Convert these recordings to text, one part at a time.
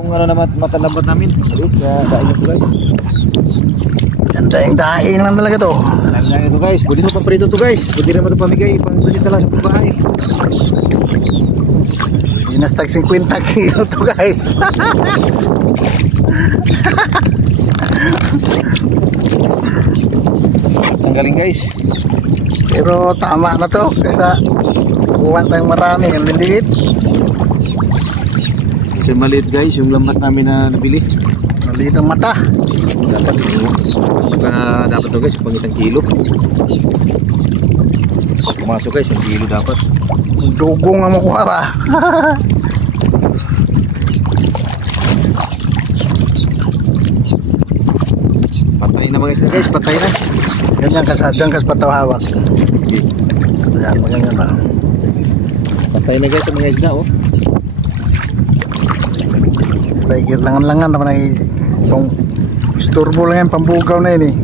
Kung ano naman matalabat namin, ulit kaya daing ito guys. Ganda yung daing lang talaga to. Daing ito guys, pwede mo paprito to guys. Pwede naman ito pamigay, pang-pwede tala sa bahay. Inastag 50 kilo to guys. Ang galing guys. Pero tama na to kaysa kuha tayong marami, ang liliit. Kasi maliit guys yung lambat namin na nabili. Maliit ang mata. Dapat to guys pang 1 kilo. Pumasok guys 1 kilo dapat. Dugong ang makuha ba? Patay na mga isda guys, patay na. Ganyan kasadyan kas pataw hawak. Ayan, ganyan ba? Patay na guys ang mga isda oh. Paigir langan-langan naman ay itong isturbo lang yan, pambugaw na yun eh.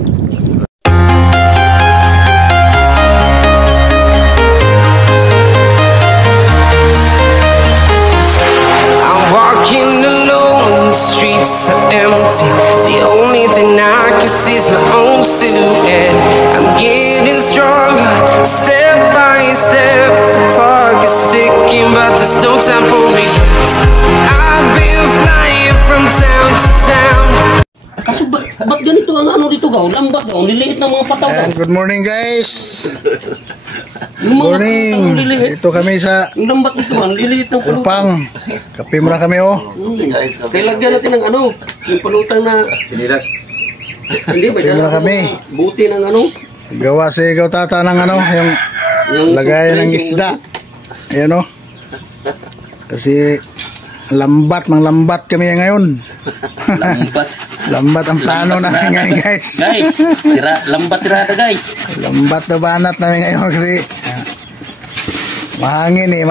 I'm walking alone, the streets are empty. The only thing I can see is my own silhouette. I'm getting stronger, step by step. The clock is ticking, but there's no time for regrets. I've been flying from town to town. Kaso ba't ganito ang ano dito gaw? Lambat gaw, niliit ng mga pataw gaw. And good morning guys. Yung mga Morning. pataw niliit. Ito kami sa Yung lambat dito ang liliit ng pulutan. Upang. Kape muna kami oh. Kaya lagyan natin ng ano, yung pulutan na Pinilas. hindi ba Kape muna kami. buti ng ano. Gawa si ikaw tata ng ano, yung lagayan ng isda. Ayan oh. Kasi lambat, mang lambat kami ngayon. Lambat. Lambat ang plano namin ngayon guys. Guys, lambat tirada guys. Lambat na banat namin ngayon kasi mahangin eh,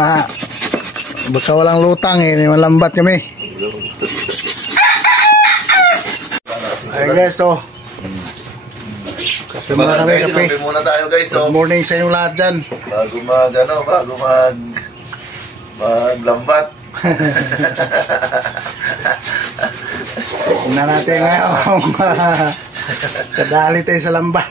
baka walang lutang eh, malambat kami. Ay guys, oh. Kasi muna kami kape. Kape muna tayo guys. Good morning sa inyong lahat dyan. Bago maglambat. Tingnan natin ngayon. Kadali tayo sa lambat.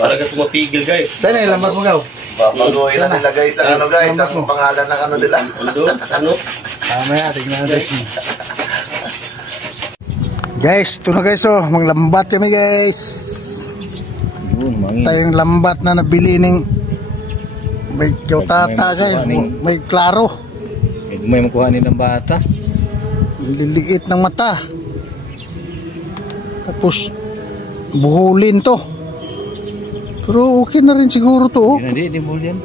Parang ka tumapigil guys. Saan na yung lambat mo gaw? Babaguhin na nila guys ang ano guys, ang pangalan ng ano nila. Ano? Mamaya, tingnan natin. Guys, ito na guys oh. Manglambat kami guys. Tayong lambat na nabili ng may tata guys. May klaro. May makuha nilang bata. Liliit ng mata. Tapos buhulin to. Pero okay na rin siguro to oh. Hindi buhol yan.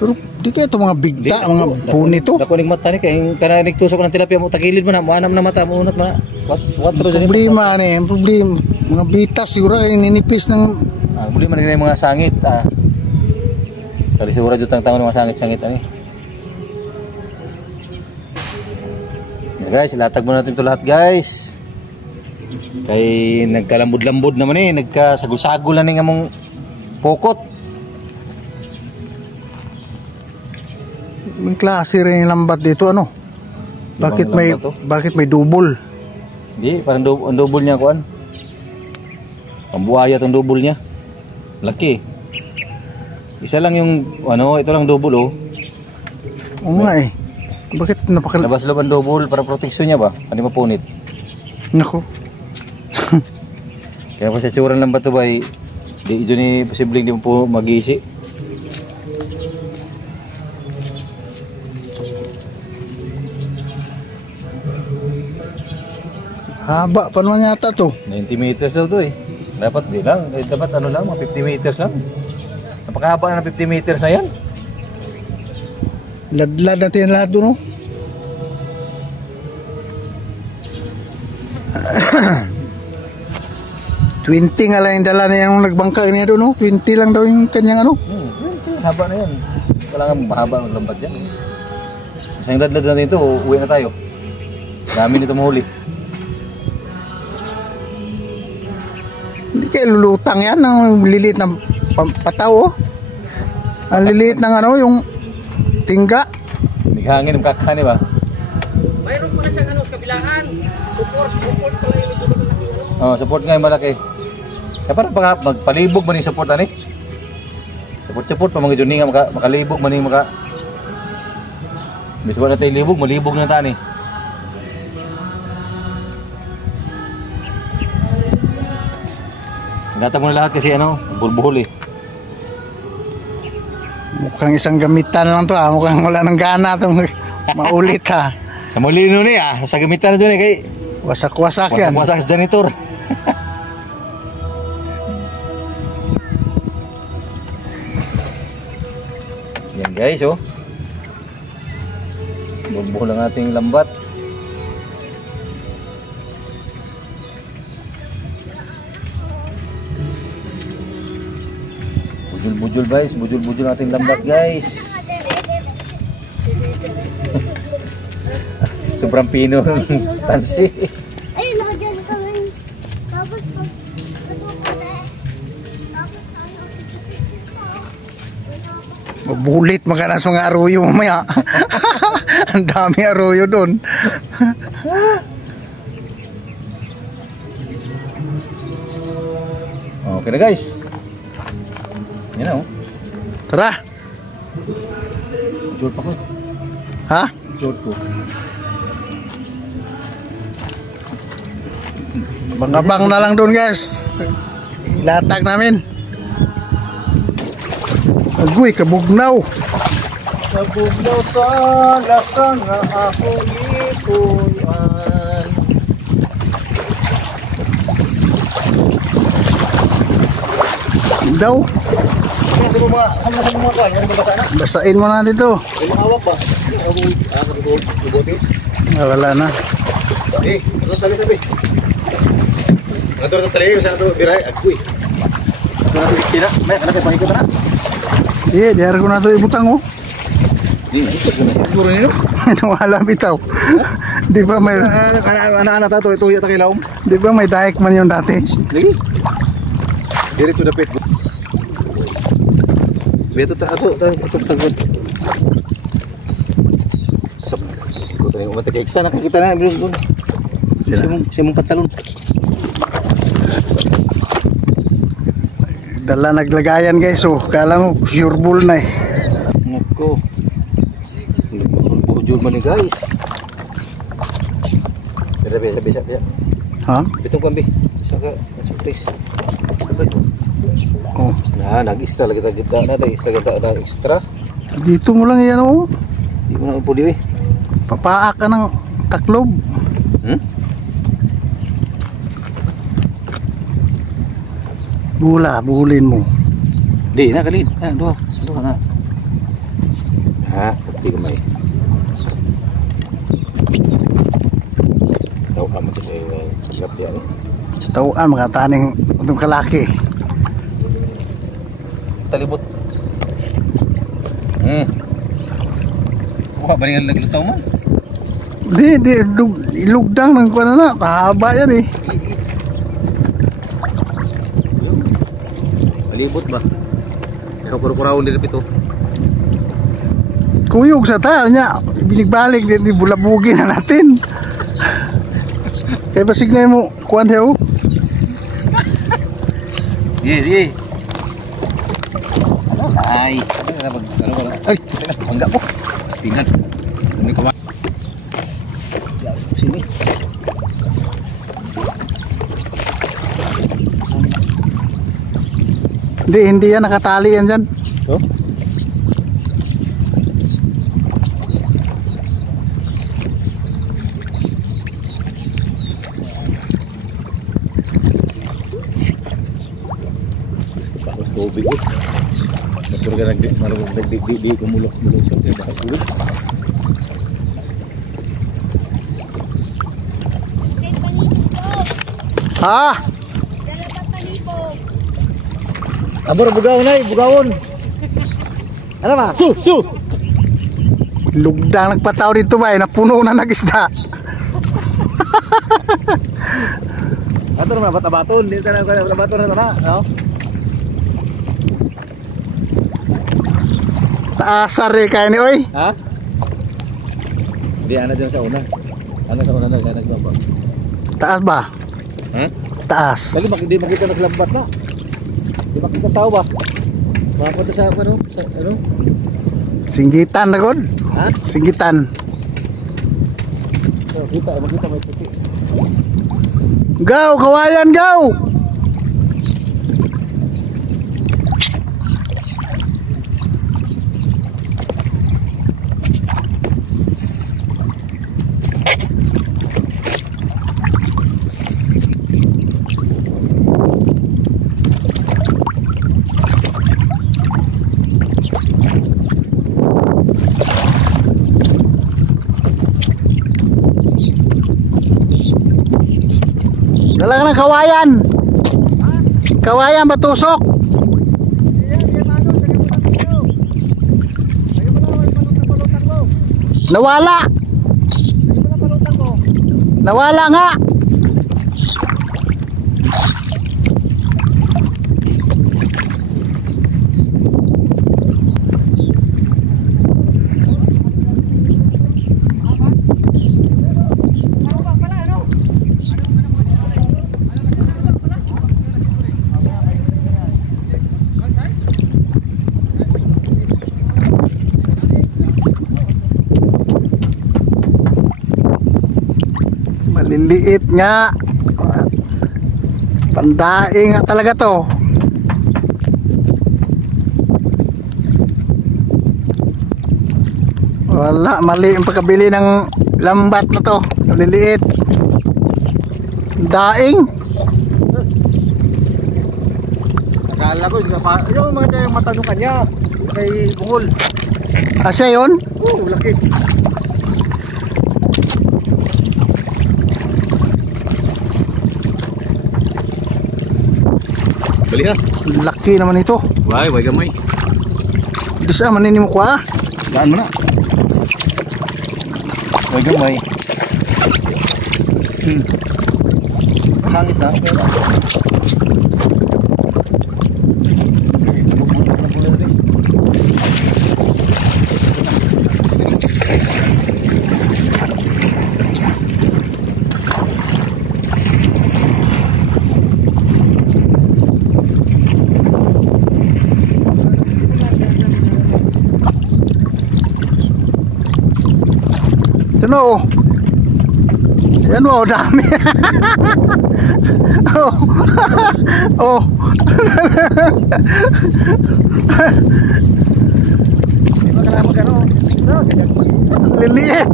Pero di kaya ito mga bigta, mga puni to. Dako ning mata ni kay kana nagtusok ng tilapia mo takilid mo na muanam na mata mo unat mo na. What Problema ni, problem mga bitas siguro ay ninipis ng muli man yung mga sangit Kali siguro jutang taon mga sangit-sangit ani. Guys, ilatag mo natin ito lahat guys. Kay nagkalambod-lambod naman eh, nagkasagol-sagol na ng among pokot. may klase rin yung lambat dito ano. Bakit may double? Hindi, parang ang double niya kuan. Ang buhaya tong double niya. Laki. Isa lang yung ano, ito lang double oh. Oo nga eh. Bakit labas laban double para proteksyon niya ba? Hindi mapunit. Nako. Kaya pa sa tsuran lang ba ito ba di ito ni posibleng di mo po mag-iisi. Haba pa naman yata to. 90 meters daw to eh. Dapat di lang. Dapat ano lang, mga 50 meters lang. Napakahaba na 50 meters na yan. Ladlad natin lahat doon oh. $20 nga lang yung dala na yung nagbangka niya doon oh. 20 lang daw yung kanyang ano. 20, haba na yan. Wala nga mahaba ang lambat dyan. Isang ladlad natin ito, uwi na tayo. Dami nito mahuli. Hindi kayo lulutang yan ng liliit na pataw oh. Ang liliit ng ano yung tingga. Naghangin ng kakani ba? Mayroon pa na sa ano, sa kabilaan. Support pala yung medyo malaki ano. Oh, support nga yung malaki. Kaya parang magpalibog man yung support ani. Support pa mga Johnny nga makalibog man yung maka. Biswa na tayo libog, malibog na tani. Gata mo na lahat kasi ano, bulbuhol eh. Mukhang isang gamitan lang to ah. Mukhang wala nang gana itong maulit ha. Sa molino ni ah, sa gamitan na dyan eh kay Wasak-wasak yan. wasak sa janitor. Yan guys oh. Bulbuhol ang ating lambat. Bujul-bujul guys, bujul-bujul natin lambat guys. Sobrang pino ng tansi. Ay, nakadyan kami. Tapos, Bulit maganas mga aruyo mamaya. Ang dami aruyo doon. Okay na guys. Yan na oh. Tara. Short pa ko. Ha? Short ko. Abang-abang na lang doon guys. Ilatag namin. Agoy, kabugnaw. Kabugnaw sa lasang nga ako ikuan. Daw. Ano mo mga, saan na mga kuan? Ano ba basa na? Basain mo na dito. May mga awak ba? Kabubuti. Wala na. Eh, ano tabi-tabi? Ang ito sa talayo, saan ito biray? Agoy. Ito na ito tira. May, anak kayo pangikot na? Iya, diara ko na ito ibutang oh. Siguro nino? Itong alam bitaw. Di ba may Anak-anak tato, ito yata kay Laom. di ba may daik man yun dati? Lagi. Diri to the pit. Beto ta ato tagod. Sap. Ko tayo umatake kita nakakita na bilon. Simong pantalon. Dala naglagayan guys oh. Kala mo pure bull na eh. Nako. Bujur man ni guys. Bisa. Ha? Bitong kambi. Saka surprise. Oh. Nah, nag-extra lagi kita na extra. Dito mo lang yan oh. Di mo na upo di eh. Papaak ka ng taklob. Bulin mo. Di na kalin. Dua na. Ha, pati kamay. Tahu ka mo tayo pagkap yan. Tawaan mga taning itong kalaki. Talibot. Kuha ba rin naglutaw mo? Di ilugdang ng kuwan na. Mahaba yan eh. Malibot ba? Ikaw kuro-kurawon din ito. Kuyog sa tayo niya. Binigbalik din bulabugin na natin. Kaya basig na mo kuwan daw. Sige. Ay. Ay, bangga mo. Tingnan. Ini ko ba? Ya, sini. Hindi yan nakatali yan dyan. Oh? Tapos tubig eh. Natur ka di kumulok sa kaya bakal tubig. Ha? Abor bugawon ay, bugawon. Ano ba? Su. Lugdang nagpataw dito ba eh. Napuno na nag-isda. Ato naman bata-baton, dito na bata-baton na tara, no? Taasar eh kaya ni oy. Ha? Di ana dyan sa una. Ano sa una naglambat? Taas ba? Hmm? Taas. Dali hindi makita naglambat na. Di makita tao ba? Makapunta sa ano? Sa ano? Singgitan na god. Ha? Singgitan. Makita may puti. Go, kawayan, go! Dala ka ng kawayan. Kawayan batusok. Nawala. Nawala nga. Maliliit nga. Pandaing nga talaga to. Wala, mali ang pagkabili ng lambat na to. Maliliit. Daing. Akala ko yung mga matanungan niya kay Bungol. Asya yun? Oh, laki. Dali ha. Laki naman ito. Way gamay. Bisa manin mo kwa. Daan mo na. Way gamay. Sangit na. Ano? Yan o, dami. Oh. Oh. Liliit.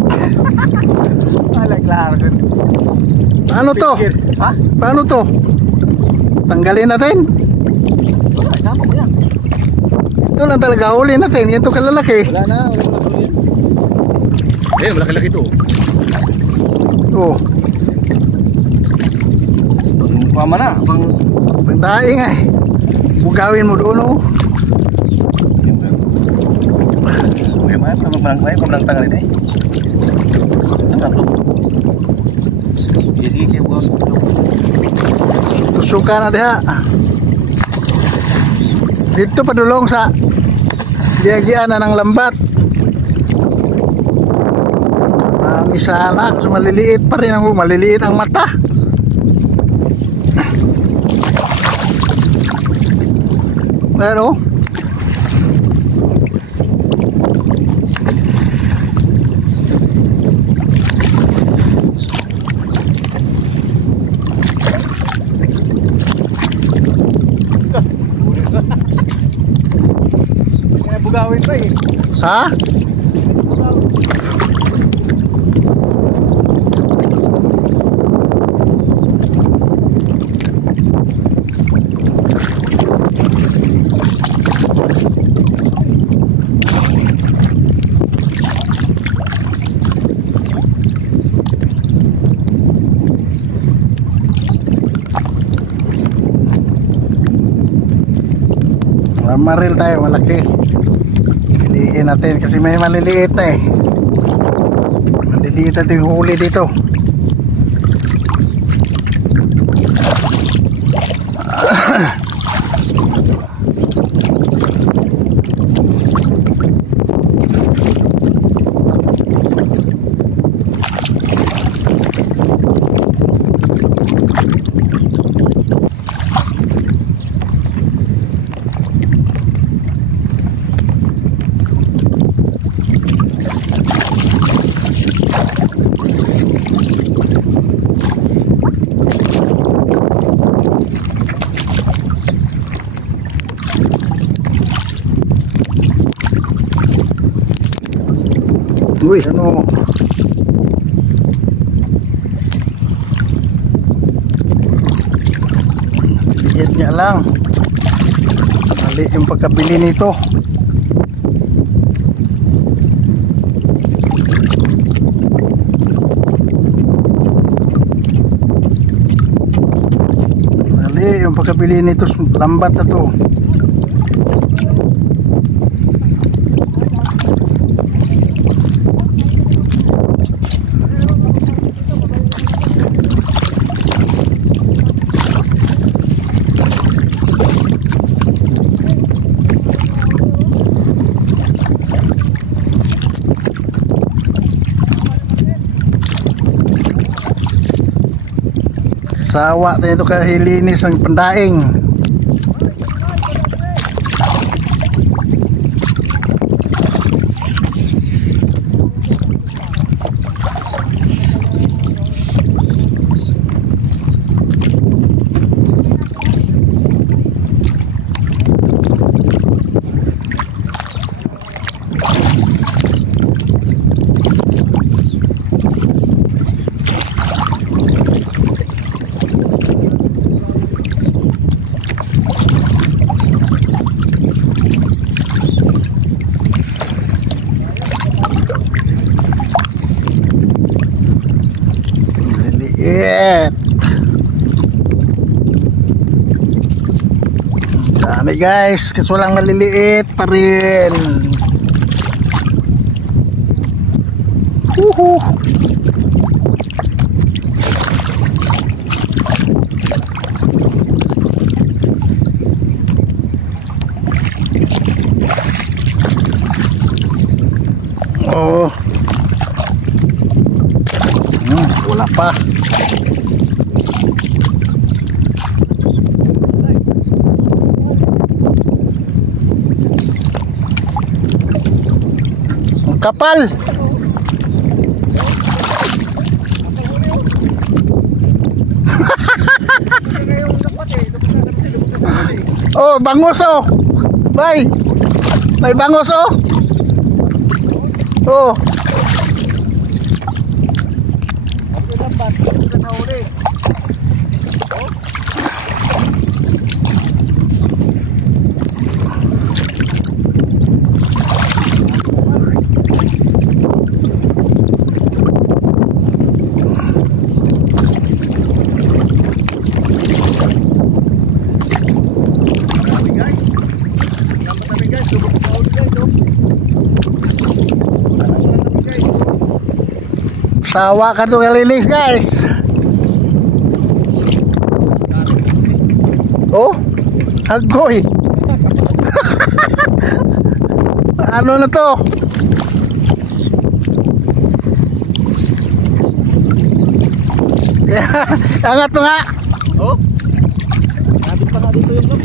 Ano to? Ha? Paano to? Tanggalin natin. Sama mo yan. Ito lang talaga huli natin. Ito kalalaki. Wala na huli. Eh, malaki-laki to. Oh. Pama na. Pandaing ay. Bugawin mo doon oh. May mas pamalang tangan ini. Sarap to. Sige, buang. Tusukan na diha. Dito padulong sa giyagian na ng lambat. Isa na kasi maliliit pa rin ang maliliit ang mata. Pero Kaya bugawin pa eh. ha? Maril tayo malaki. Piliin natin kasi may maliliit na eh. Maliliit natin yung huli dito. Uy, ano? Liit niya lang. Mali yung pagkabili nito. Mali yung pagkabili nito, lambat na to. Sawa tayo ito kahilinis ang pandaing. Liliit. Dami guys, kasi walang maliliit pa rin. Woohoo! Oh. Wala pa. Ang kapal. Oh, bangus oh. Bay. May bangus oh. Oh. Sawa ka to kalilis guys. Oh, agoy. Ano na to? Angat mo nga. Oh. Sabi pa nga dito yung loob.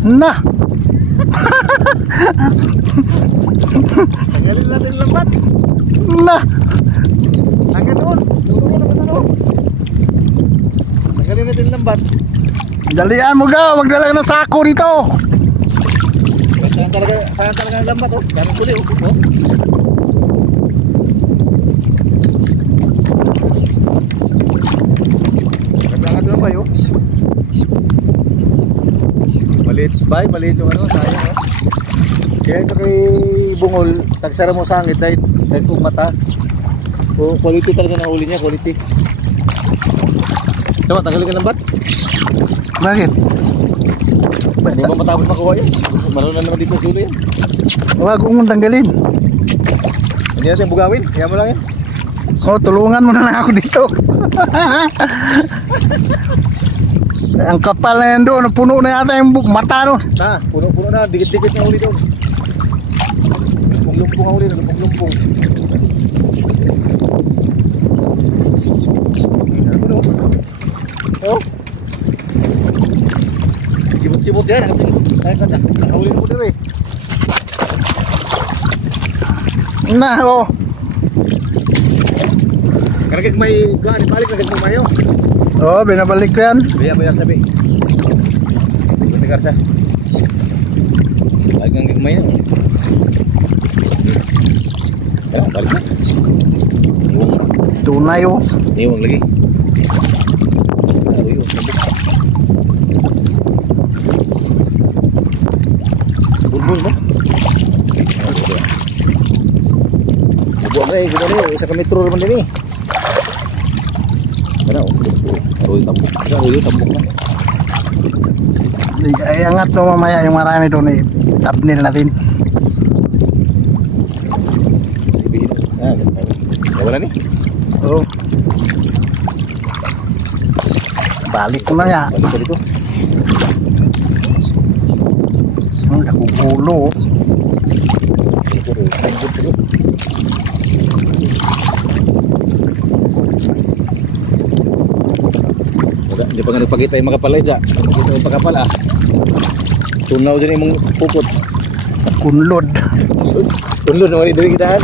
Nah. Tanggalin natin lambat. Nah. Agad doon. Tanggalin natin lambat. Dalian mo ga, magdala ng sako dito. Sayang talaga ng lambat oh. Daming kuli oh. Naglangat doon ba yun? Maliit yung ano, sayang ha. Kaya ito kay Bungol, tagsara mo sangit dahil kung mata. O, quality talaga na huli niya, quality. Tama, tanggalin ka ng bat? Bakit? Hindi mo matapos makuha yan. Marunong na naman dito sulo yan. Huwag mong tanggalin. Hindi natin bugawin, kaya mo lang yan. Oh, tulungan mo na lang ako dito. Ang kapal na yan doon, puno na yata yung mata no. Na, puno na, dikit-dikit na uli doon. Lumpong-lumpong ang uli, lumpong-lumpong. Oh. Cibut-cibut yan, nakahuli mo din eh. Na, oh. Karagig may kuan, balik na mo mayo. Oh, binabalik ko yan. Bayar sabi. Buti karsa. Balik ang gigmay na. Ya, balik na. Iwang. Tunay oh. Iwang lagi. Ayo, sabuk. Bulbul ba? Buat na isa ka metro naman din eh. Ano? Aroy tambok. Aroy tambok na. Ay, angat no mamaya yung marami doon eh. Thumbnail natin. Sibihin. Wala ni? Oh. Balik ko na ya. Balik ko dito. Nakukulo. Siguro, tambok dito. Hindi pa nga nagpakita yung makapalay dyan. Nagpakita yung pagkapala. Tunaw dyan yung pupot. Kunlod. Tunlod na wali dari kitaan.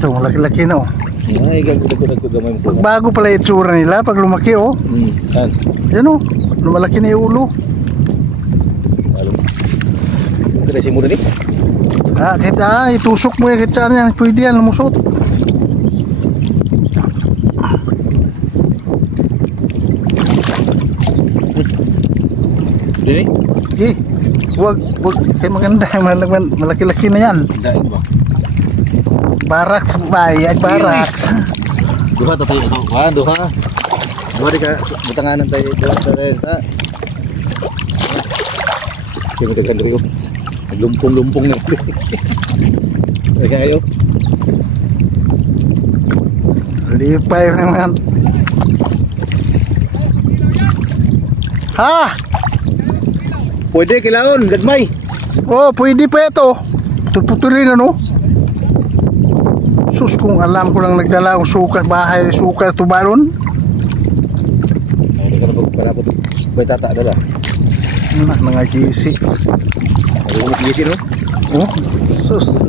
Ito, malaki-laki na oh. Ay, gagod gamay mo. Pagbago pala yung itsura nila pag lumaki oh. Saan? Yan oh, lumalaki na yung ulo. Alam. Ito si muna ni? Kahit itusok mo yan, kahit saan yan, pwede yan, lumusot. Dini? Eh, wag, kaya maganda, malaki-laki na yan. Daing ba? Baraks, bayag, baraks. Duha to tayo ito. Duha. Duha di ka butanganan tayo. Duha tayo ta. Kaya magkakan dito. Naglumpong-lumpong na. Kaya kayo. Lipay naman. Ha? Pwede kilaon, gagmay. Oh, pwede pa ito. Putulin na no. Sus, kung alam ko lang nagdala akong suka, bahay, suka, tubalon. Hindi ka na pagparapot. Bay tata, dala. Nangagisi. Nangagisi, no? Oh, sus.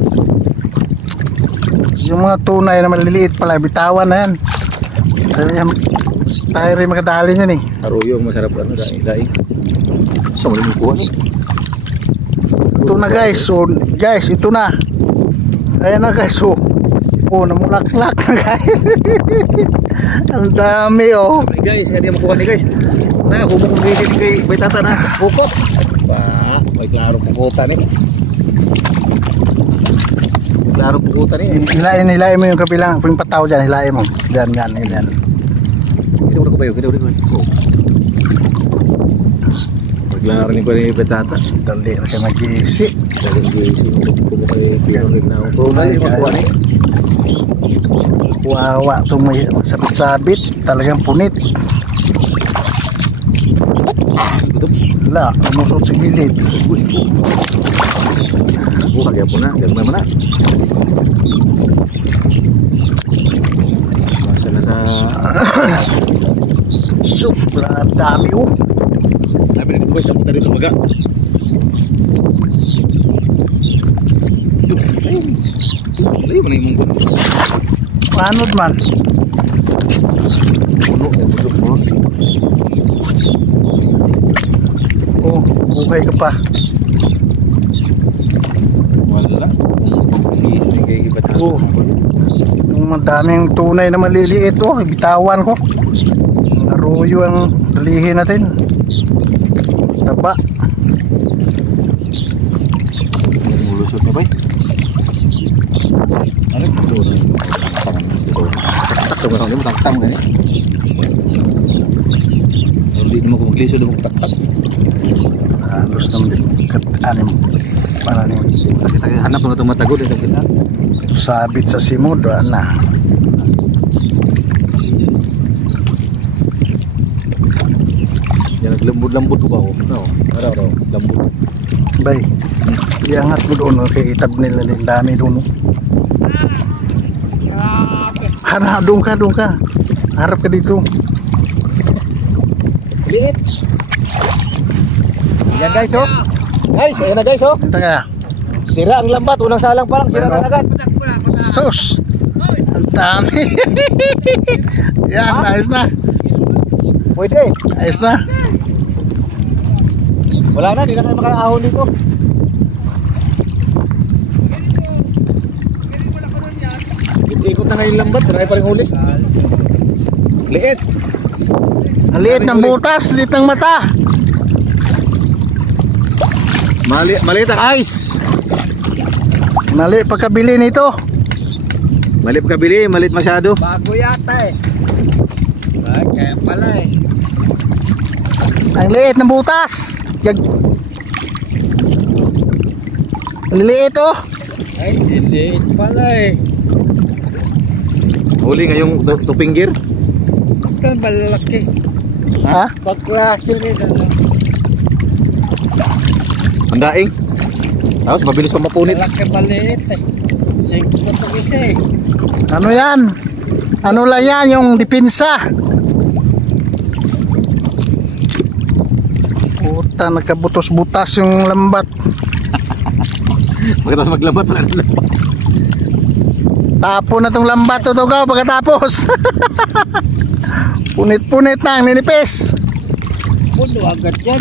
Yung mga tunay na maliliit pala, bitawan na yan. Tayo rin makadali niyan eh. Arroyo ang masarap. Daing. Saan mo rin kuha ni? Ito na guys. So, guys, ito na. Ayan na guys. Oh, namulaklak na guys. Ang dami oh. Sabi guys, hindi mo kuha ni guys. Na, humok mo guys kay bay tata na. Pukot. Ba, may klaro pukutan eh. Klaro pukutan eh. Hilain mo yung kabilang pataw dyan. Hilain mo. Yan. Kita udah kebayo, kita udah kebayo. Maglaro ni ko ni Betata. Dali na kayo mag-iisi. Daling giisi ko kay pinangig na ako. Tunay makuha ni. Wawa itong may sabit-sabit. Talagang punit. Wala, umusot sa gilid. Buka kaya po na, gagmay mo na. Masa na sa... Sus, dami oh. Sabi na boys, ako tayo tumaga. Ay, mana yung mungkot. Manod man. Oh, buhay ka pa. Wala. Oh, yung madaming tunay na maliliit oh, bitawan ko. Arroyo ang dalihin natin. Taba. Mulusot na ba? Ano ito? Taktak mo lang, taktak mo ganyan. Hindi naman kung maglisod mo taktak. Halos naman din. Anim. Para niya. Kita hanap mo na itong matagod. Kita. Sabit sa simod. Na. Yan naglambod-lambod ko ba ako? No, araw-araw, lambod. Bay, iangat mo doon. Okay, itabnil na din. Dami doon. Doon ka. Harap ka dito. Liit. Yan guys, oh. Guys, ayan na guys, oh. Ito ka. Sira ang lambat, unang salang pa lang, sira na agad. Sus! Ang dami! Yan, ayos na. Pwede. Ayos na. Wala na, hindi na kayo makaahon dito. Ikot na nga yung lambat, marami pa rin huli. Liit. Ang liit ng butas, liit ng mata. Maliit ang ice. Mali pagkabili nito. Maliit pagkabili, maliit masyado. Bago yata eh. Kaya pala eh. Ang liit ng butas. Ang liit oh. Ay, liit pala eh. Huli ngayong tuping gear. Ito malalaki. Ha? Pagklase rin ano. Ang daing. Tapos mabilis pa mapunit. Malaki maliit eh. Tingko ito isa eh. Ano yan? Ano lang yan? Yung dipinsa. Puta, nagkabutos-butas yung lambat. Pagkatapos maglambat, wala na lambat. Tapo na tong lambat to Gaw pagkatapos. Punit-punit na ang ninipis. Puno agad yan.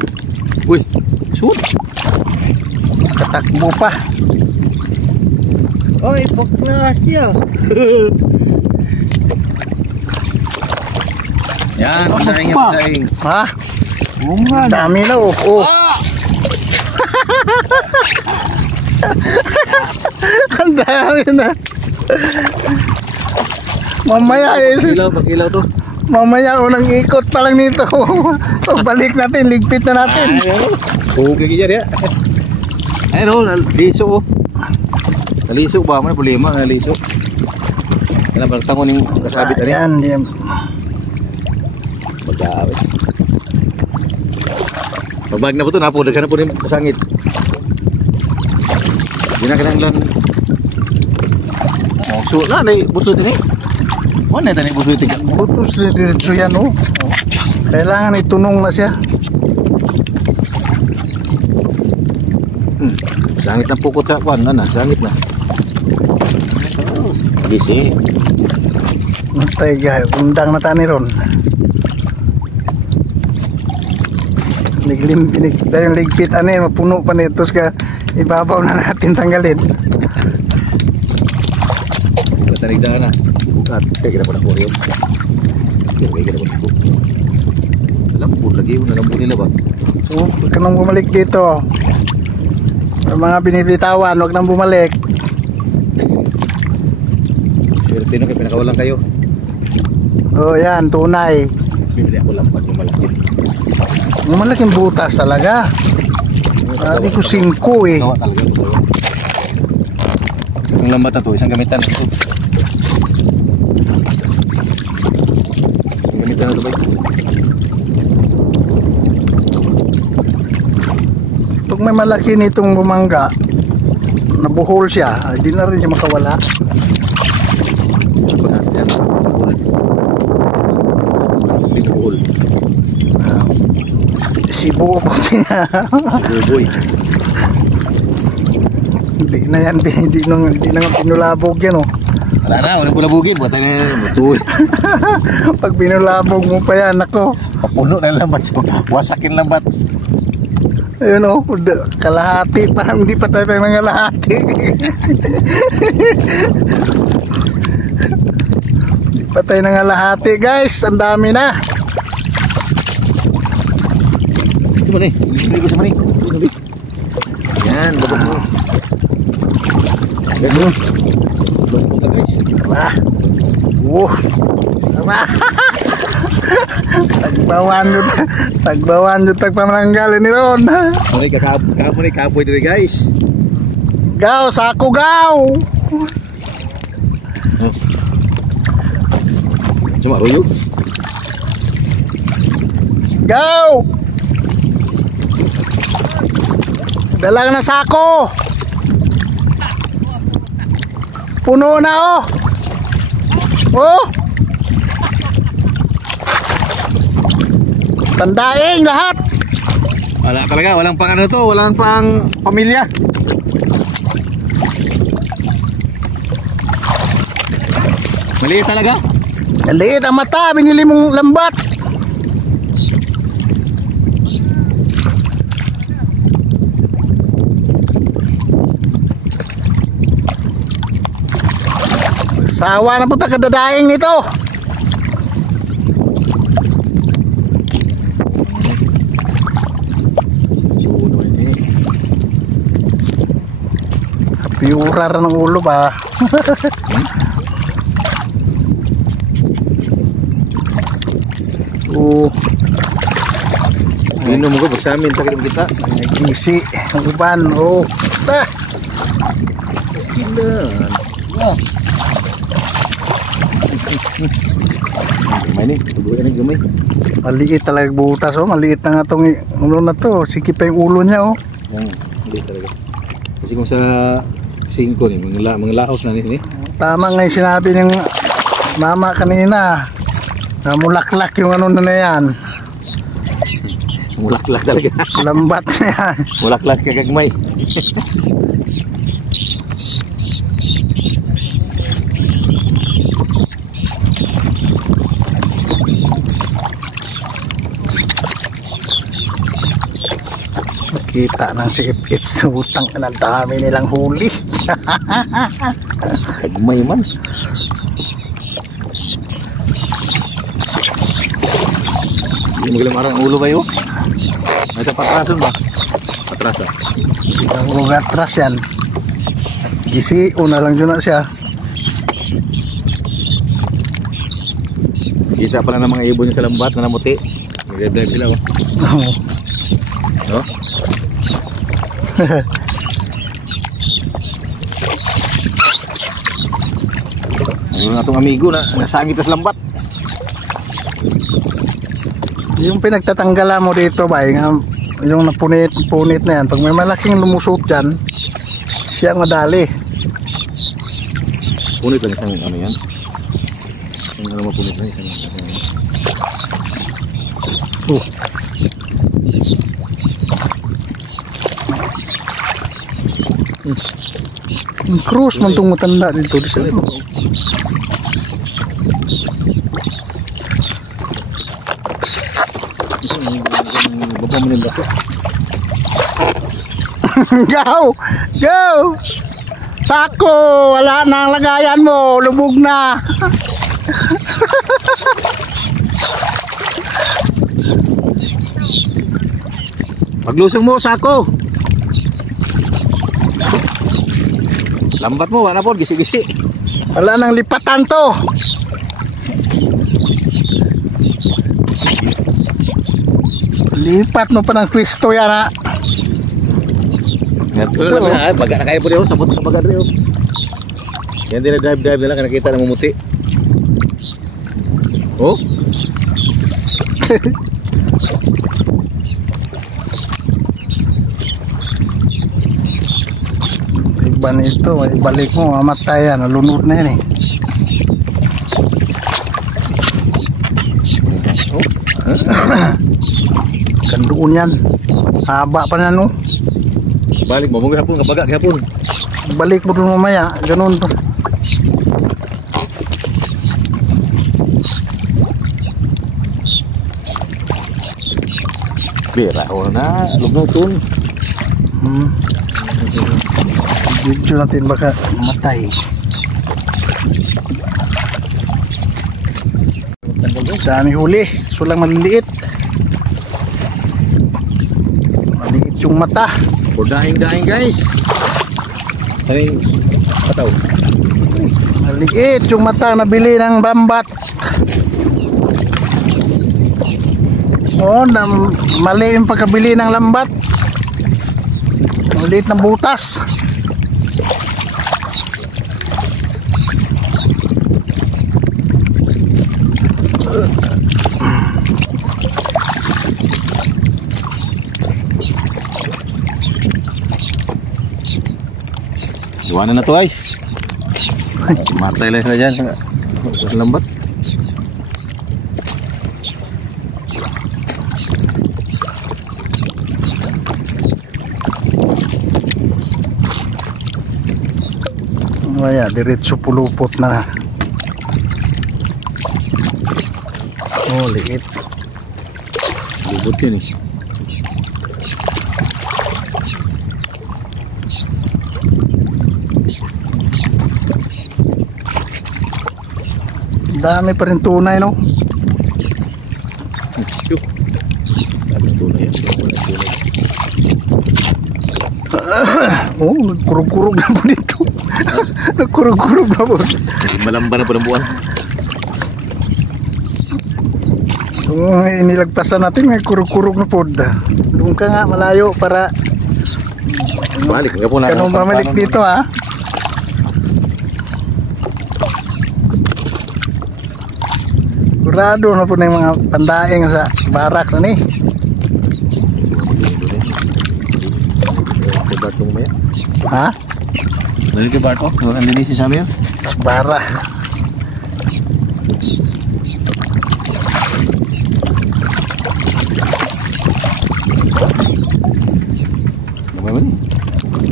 Uy, shoot. Katakbo pa. Oy, pagklase ah. Yan, daing yan, daing. Ha? Dami na oh. Oh. Ang dami na. Mamaya Pag-ilaw to. mamaya unang ikot pa lang nito. Pagbalik natin, ligpit na natin. Hugay yan ya. Ayun o, naliso o. Naliso ba mo na problema, naliso. Kailan pala tangon yung kasabit na yan. Yan. Magkawit. Pagbag na po ito, napulag ka na po rin kasangit. Hindi na kinanglan. Oh, so, na, busot din eh. Ano na ito busot din? Butos dito yan oh. Kailangan itunong na siya. Sangit na pukot sa kwan, na, sangit na. Gisi. Matay gay, undang na tani ron. Dahil ligpit ani, mapuno pa nito ka ibabaw na natin tanggalin. Tanig na. Bukat, kaya kira pa na koryo. Kaya kira pa na koryo. Lambur lagi, nalambur nila ba? Oh, huwag ka nang bumalik dito. Ang mga binibitawan, huwag nang bumalik. Swerte no, kaya pinakawalan kayo. Oh, yan, tunay. Bibili ako lampat yung malaki. Yung malaking butas talaga. Sabi ko 5 eh. Tawa talaga. Yung lambat na to, isang gamitan. Isang gamitan na to ba? Pag may malaki nitong bumangga, nabuhol siya, hindi na rin siya makawala. Pagkas yan. Bigbuhol. Sibo po niya. Buboy. Hindi na yan, hindi na nga pinulabog yan oh. Wala na, walang bulabugin. Buat na butuin. Pag pinulabog mo pa yan, ako. Papuno na lambat. Wasakin lambat. Ayun oh, kalahati, parang hindi pa tayo ng kalahati. Hindi pa tayo ng kalahati guys, ang dami na. Coba nih, ini sama nih. Yan, babak mo. Guys, babak na guys. Wah. Wah. Tagbawan yun tagpamananggal ni Ron. Muli kapo ni kapoy diri guys. Gaw, sako gaw. Cuma royo. Gaw. Dala na sako. Puno na oh. Oh. Tandaing lahat. Wala talaga, walang pang ano to, walang pang pamilya. Maliit talaga? Maliit ang mata, binili mong lambat. Sawa na po kadadaing nito. Piurar ng ulo ba? Oh. Inom mo ko pag sa amin takilim kita. Gisi ang iban. Oh. Ta. Pastilan. Gamay ni, tubuhin ni gamay. Maliit talaga butas oh, maliit na nga tong ulo na to. Sikip pa yung ulo niya oh. Maliit talaga. Kasi kung sa 5 ni, mga laos na ni. Tama nga yung sinabi ng mama kanina. Na mulaklak yung ano na yan. Mulaklak talaga. Lambat na yan. Mulaklak ka kagmay. Kita ng si Ipits na utang na dami nilang huli. Kagmay man. Hindi mo galang ang ulo ba yun? May patrason ba? Patrasa. Ang ugatras yan. Gisi, una lang yun na siya. Isa pala ng mga ibon yung sa lambat na namuti. Nag-drive sila oh. No? Ano nga itong amigo na nasangit sa lambat. Yung pinagtatanggalan mo dito ba, yung napunit na yan, pag may malaking lumusot dyan, siya ang madali. Punit lang isang ano yan. Yung ano mapunit lang isang Yung cruise man itong matanda dito di sa ano. Baba mo ng bato. Go! Go! Sako! Wala na ang lagayan mo! Lubog na! Paglusong mo, sako! Lambat mo, wala po, gisi-gisi. Wala nang lipatan to! Lipat mo pa ng Kristo yan ha! Ito lang na, baga na kayo po rin, sabot na baga rin. Yan din na drive nila, kaya nakita na mumuti. Oh? Iba nito, ibalik mo, mamatay yan, nalunod na yan eh. Kandoon yan, haba pa na no. Balik mo, mong hapon, kabaga, hapon. Balik mo dun mamaya, ganun pa. Bira, o na, lugnuton. Video natin baka matay. Dami huli, sulang maliliit. Maliit yung mata. Daing-daing guys. Daing pataw. Maliit yung mata nabili ng bambat. Oh, mali yung pagkabili ng lambat. Maliit ng butas. Iwanan na to guys. Matay lang sila dyan sa lambat. Kaya diretso pulupot na. Oh, liit. Lubot yun eh. Dami pa rin tunay, no? Yuh. Dami tunay yan. Oh, nagkurug-kurug na po dito. Nagkurug-kurug na po. Malamba na po ng buwan. Inilagpasan natin, may kurug-kurug na po. Doon ka nga, malayo para Balik nga po na. kanong pamalik dito, ha? Kurado na po na yung mga pandaing sa barak na ni. Barto mo yan? Ha? Dali kay Barto? Ang linis si Samuel? Sa barak. Ano ba yun?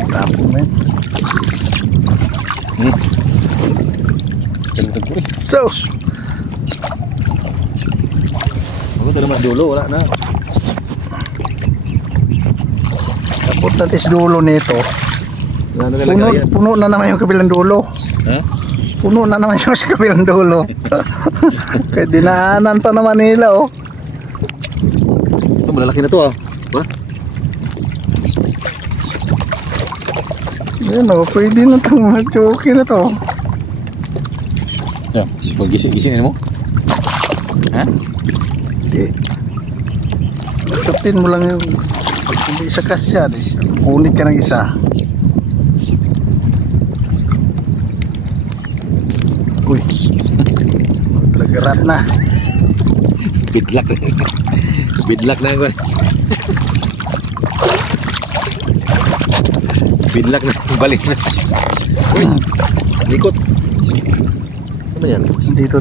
Tapo mo yun. Ganito po eh. So, Ako ito naman dulo, wala na. importante is dulo nito. Ano na lagayan? Puno na naman yung kabilang dulo. Ha? Puno na naman yung sa kabilang dulo. Kaya dinaanan pa naman nila, oh. Ito malalaki na to ah. Ba? Yan, oh, pwede na itong mga choki na to. Yan, pag-gising mo? Ha? Hindi. Kapin mo lang yung hindi isa kasya. Kunit ka ng isa. Uy. Talaga na. Bidlak na. Bidlak na ako. Bidlak na. Balik na. Uy. Likot. Ano yan? Dito.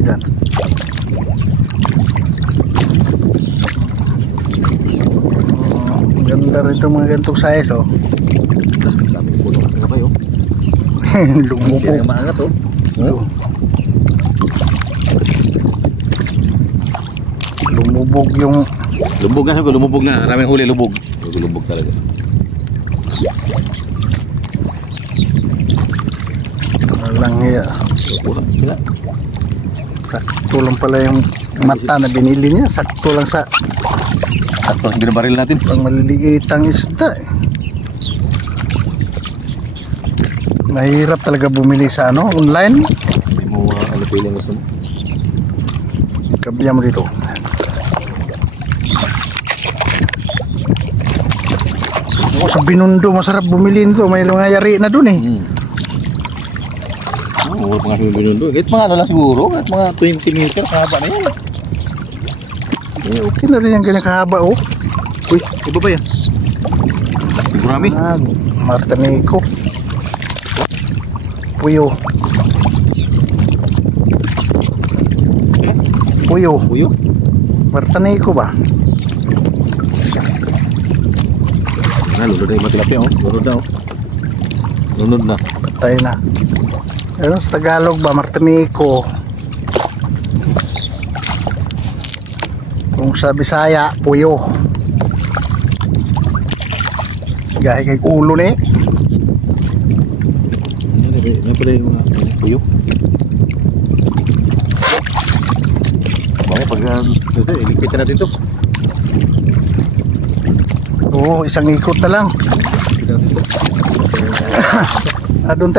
Yan. Ganda rin itong mga ganitong size, oh. Sabi ko puno nga kayo. Lumubog. Hindi na maangat oh. Lumubog yung Lubog na sabi ko, lumubog na. Maraming huli, lubog. Lubog talaga. lang hiya. Sila. Sakto lang pala yung mata na binili niya. Sakto lang sa Sakto lang binabaril natin. pang maliliitang isda, eh. Mahirap talaga bumili sa ano, online. Hindi mo ano pa yung gusto mo. Kabiya mo dito. O, sa Binondo masarap bumili nito. May lungayari na dun, eh. Oo, mga binundo. Kahit mga ano lang siguro. Kahit mga 20 meters haba na yan. Eh, okay na rin yung ganyan kahaba, oh. Uy, iba ba yan? Sigurami. Ah, Martinico. Puyo. Puyo. Uyo. Martinico ba? Lunod na yung matilapia oh. Lunod na oh. Lunod na. Patay na. Pero sa Tagalog ba, Martinico. Kung sa Bisaya, puyo. Gahe kay ulo ni. Yan pala yung mga puyo. Bakit pag ito, iligpitan natin ito. Oo, isang ikot na lang. Doon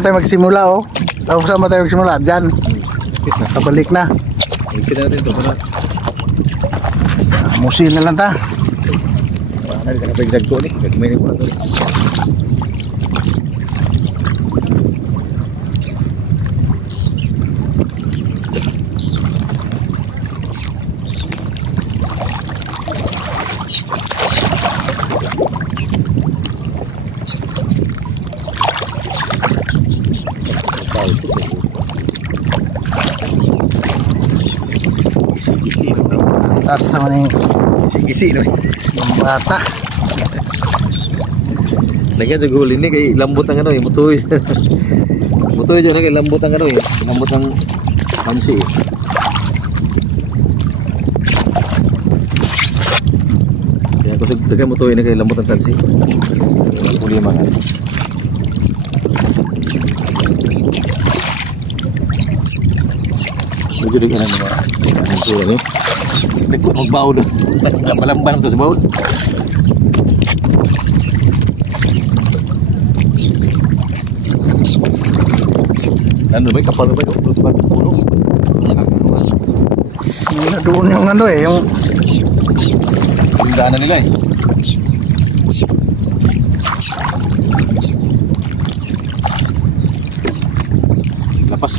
tayo magsimula, oh. Tapos sama tayo magsimula diyan. Pabalik na. Iligpitan natin ito para Musin na lang ta. hindi ka na pagdag ko ni. Gagmay ko na ito. Gisi-gisi Taas naman yung Gisi-gisi bata. Lagyan sa gulin ni kay lambot ang ano eh, mutoy. Mutoy dyan kay lambot ang ano eh, lambot ang hamsi eh. Teka mo tuwi na kay lambot ang salsi. Puli mga. Medyo di ka na mga. Ang tura no. Nagkot magbaon. Malamban to sa baon. Ano ba kapal ba ito? Puno. Doon yung ano eh, yung daanan nila eh. Lapas.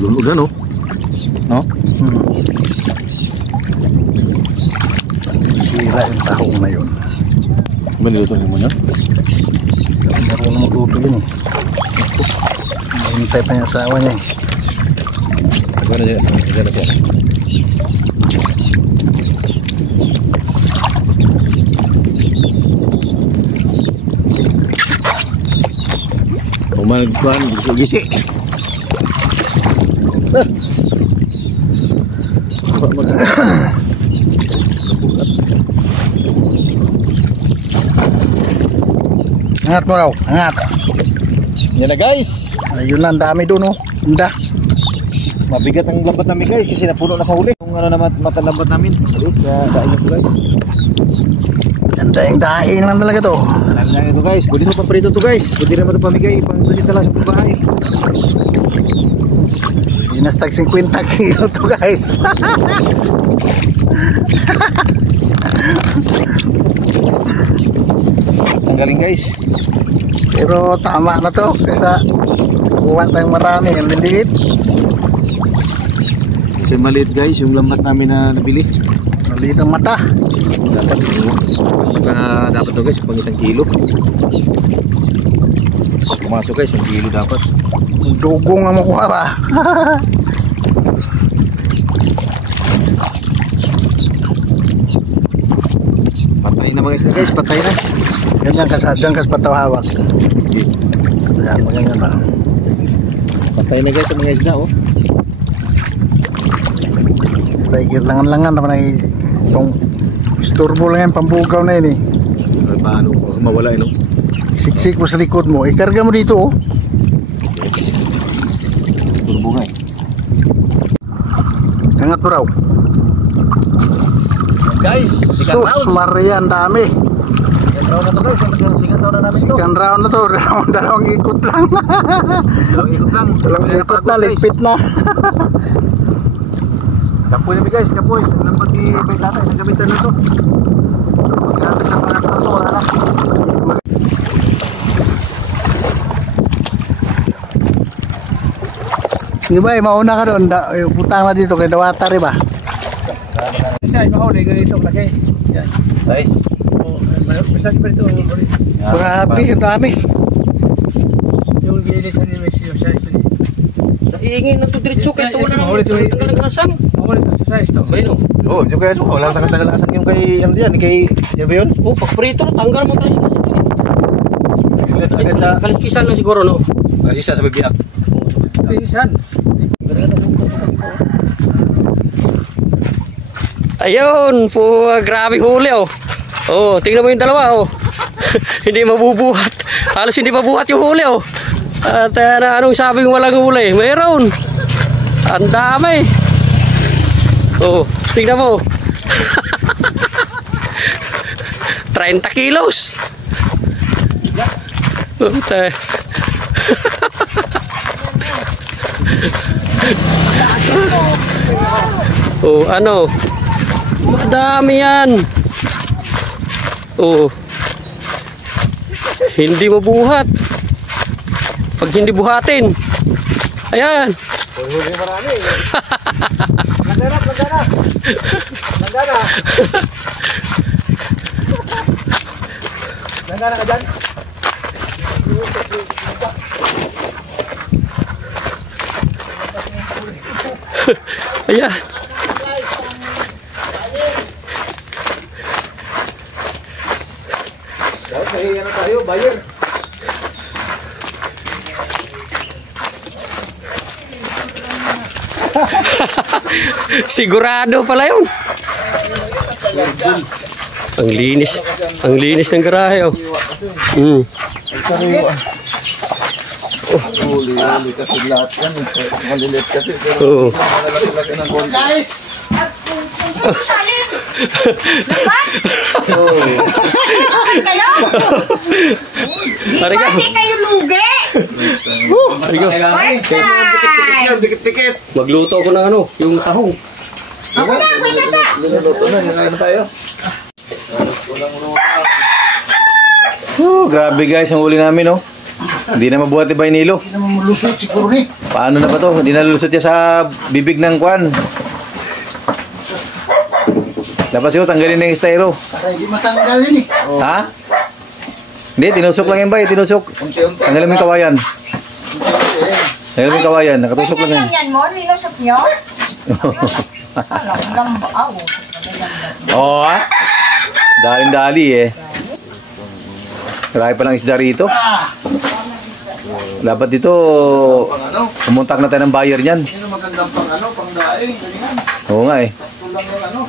Lulog na no? No? sira yung tahong na yun. Maniluto mo niya? Meron mo luto yun eh. Mahintay pa niya asawa niya eh. Agora na siya. Umagkuhan, gisi. Angat mo raw, angat. Yan na guys. Ayun lang, dami doon oh. Indah. Mabigat ang lambat namin guys kasi napuno na sa huli. Kung ano naman mata lambat namin. Balik, daain ko guys. Ganda yung daing lang talaga to. Alam na ito guys, pwede mo paprito to guys. Pwede naman ito pamigay, pang pwede tala sa bahay. Inastag 50 kilo to guys. Ang galing guys. Pero tama na to kaysa kuha tayong marami, ang liliit. Kasi maliit guys yung lambat namin na nabili. Maliit ang mata. Dapat to guys, pang 1 kilo. Pumasok guys, 1 kilo dapat. Dugong ang makuha ba? Patay na mga isda guys, patay na. Ganyan kasadyan kas pataw hawak. Ayan, ganyan ba? Patay na guys ang mga isda oh. Laigir langan-langan naman ay itong isturbo lang yan, pambugaw na yun eh. Paano mawala no? Siksik mo sa likod mo, ikarga mo dito oh. Turbo nga eh. Angat mo raw. Guys, Sus Maria, ang dami. second round na to guys, second round na namin to. Second round na to, dalawang ikot lang. Dalawang ikot lang. Dalawang ikot na, ligpit na. Kapoy namin guys, kapoy. Ang pati may tatay sa gamitan na to. Gamit sa mga to, wala na. Sige ba, mauna ka doon. Putang na dito kay Dawata rin ba? Size mahuli ganito laki. Yan. Size. Oh, masakit pa ito. Grabe, ang dami. Yung bilisan ni Messi yung size ni. Iingin na to diretso kay to wala Mahuli to. nang asang. Mahuli to sa size to. Bayno. Oh, yung kaya wala nang tagalasan yung kay ano diyan, kay sino ba yun? Oh, pagprito tanggal mo kalis-kisan to. Agad sa Kalis-kisan lang siguro no. kasi sa bibiyak. Bilisan. Ayun, grabe huli oh. Oh, tingnan mo yung dalawa oh. Hindi mabubuhat. Halos hindi mabuhat yung huli oh. At anong sabing walang huli? Mayroon. Ang dami. Oh, tingnan mo. 30 kilos. Oh, ano? Madami yan. Oh. Hindi mabuhat. Pag hindi buhatin. Ayan. Huli marami. Langgana. Langgana. Langgana ka dyan. Ayan. May ano tayo, buyer. Sigurado pala yun. Ang linis ng garahe oh. Huli kasi lahat yan. Malilit kasi. Oo. Malalaki ng konti. Guys! Pare ka. Hindi kayo lugi! Pare ka. First time! Dikit-dikit. Magluto ko ng ano, yung tahong. Ako na, may tata! Luluto na, nakain tayo. Grabe guys, ang huli namin oh. Hindi na mabuhat ni Baynilo. Hindi naman malusot siguro ni. Paano na ba to? Hindi na lulusot niya sa bibig ng kwan. Dapat siyo, tanggalin na yung styro. Para hindi matanggalin eh. Ha? Hindi, tinusok lang yan ba? Tinusok. Unti-unti. Tanggalin mo yung kawayan. Tanggalin mo yung kawayan. Nakatusok lang yan. Ganyan mo, linusot nyo? Alam, lambaw. Oo ha? Daling-dali eh. Marami palang isda rito. Dapat dito, pumuntak na tayo ng buyer niyan. Yan ang magandang pang ano, pang daing, ganyan. Oo nga eh. Tulang yung ano,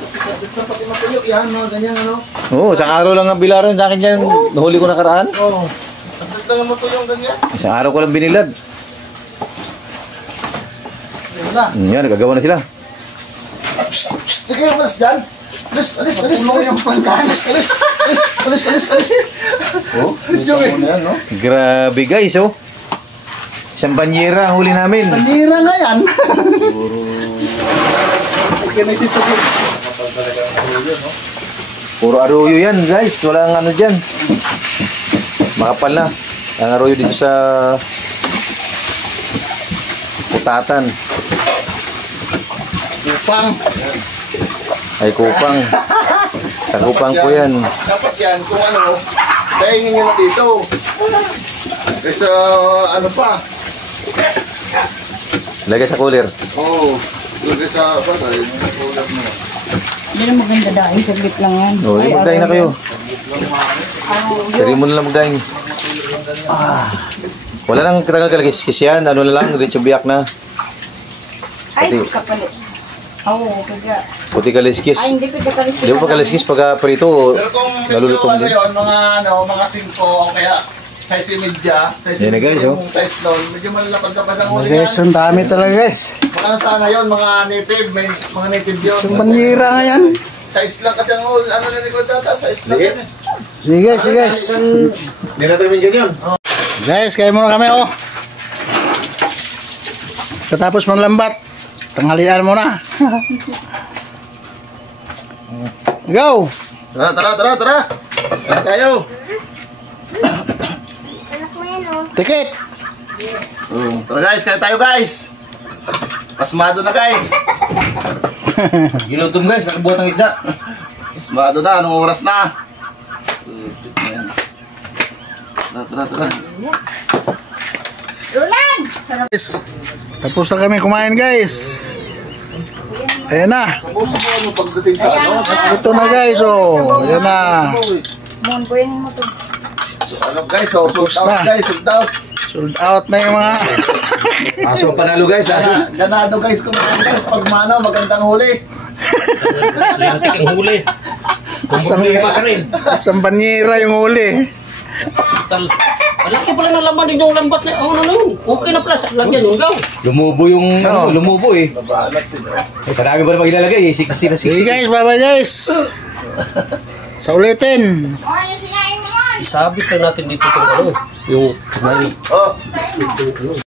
pati matuyo, yan no, ganyan ano. Oo, isang araw lang ang bilaran sa akin yan. Nahuli ko nakaraan. Oo. Pati lang matulong ganyan. Isang araw ko lang binilad. Yan na. Yan, nagagawa na sila. Hindi kayo malas dyan. Alis. Oh, medyo yan, no? Grabe guys oh. Isang banyera ang huli namin. Panira nga yan. Kaya nagtitugin. Puro arroyo yan guys. Walang ano dyan. Makapal na. Ang arroyo dito sa Putatan. Upang. Ay kupang. Sa kupang po yan. Dapat yan, kung ano, dahingin nyo na dito. Kaysa ano pa. Lagay sa cooler. Oo. Lagay sa apa, dahil yung ulam mo. Hindi na maganda dahil, saglit lang yan. O, magdaing na kayo. Sari mo na lang magdaing. Wala nang katagal kalagis yan. Ano na lang, diretso biyak na. Ay, Pati- kapalit. Oo, kaya. Puti kaliskis. Ay, hindi ko kakalis. Di ba pa kaliskis pagka prito, Pero kung medyo nalulutong ano din. yun, mga 5 o kaya size media, size Yan na, guys, oh. yung size nun, medyo malalapad ka pa ng huli Guys, yan. ang dami talaga guys. Mga sana yun, mga native, may mga native yun. Isang panira nga yan. Size lang kasi ang huli, ano na ni Kuya, size lang yan eh. Sige guys, sige guys. Hindi na tayo ganyan. Guys, kaya muna kami oh. Katapos manlambat, tanghalian muna. Go! Tara. Tara tayo. Anak mo yan, oh. Tikit! Tara guys, kaya tayo guys. Pasmado na guys. Gilutom guys, nakabuhat ng isda. Pasmado na, anong oras na? Tara. Rulan! Sarap. Guys, tapos na kami kumain guys. Ayan na. Kamusta mo ano pagdating sa ano? Ito na guys oh. Ayan na. Mon, buhin mo to. So, ano guys, sold Tapos out na. guys, sold out. Sold out na yung mga Aso ang panalo guys, aso. Ganado guys, kumain guys, pag mano, magandang huli. Lintik ang huli. Problema ka rin. isang banyera yung huli. Malaki pala ng laman din yung lambat na. Ano na yun? Okay na pala. Lagyan yung gaw. Lumubo yung, Oo. lumubo eh. Babalat din oh. Eh, sarami pa na pag ilalagay eh. Siksik. Sige guys, bye bye guys. Sa ulitin. Oh, ano sinain mo, Mon? Isabit na natin dito itong ano. Yung Oh,